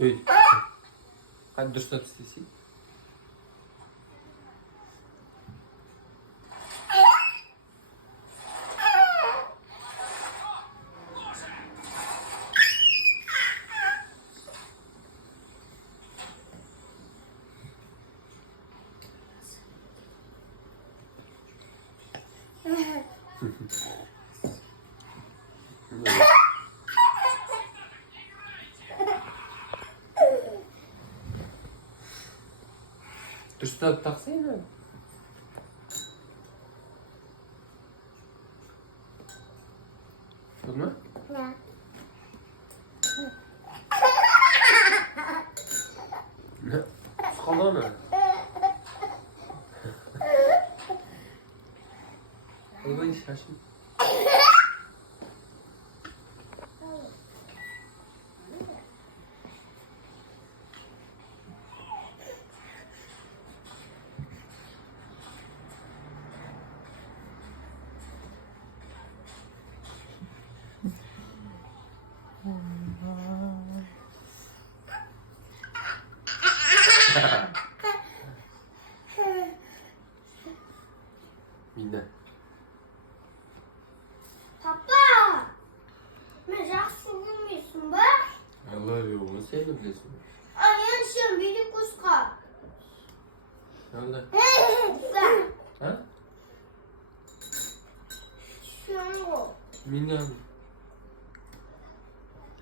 Ey. Hadi dışta tütsüsü. Dışta taksana. Olma? Ne? Ne? Skalana. Hayvan şaşın. Minna. Papa! Ben жақсы көрмейсің ба? Allah yolunu sen de bilirsin. Ayağın beni kuşka. Ne oldu? Sen. Ha? Şungo. Minna.